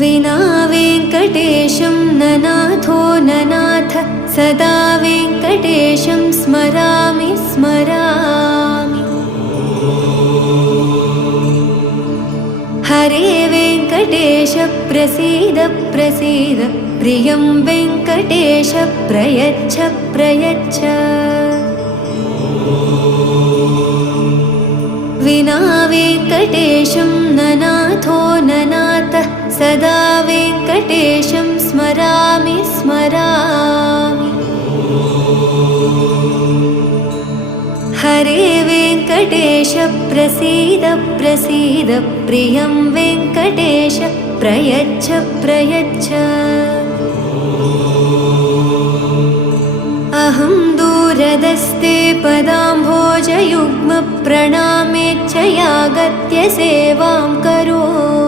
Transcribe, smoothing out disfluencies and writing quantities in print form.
विना वेङ्कटेशं ननाथो ननाथ सदा वेङ्कटेशं स्मरामि स्मरामि। हरे वेङ्कटेश प्रसीद प्रसीद प्रियं वेङ्कटेश प्रयच्छ प्रयच्छ। विना वेङ्कटेशं ननाथो ननाथ सदा वेङ्कटेशं स्मरामि स्मरामि। हरे वेङ्कटेश प्रसीद प्रसीद प्रियं वेङ्कटेश प्रयच्छ प्रयच्छ। अहं दूरदस्ते पदाम्भोजयुग्म प्रणामेच्छयागत्य सेवां करोमि।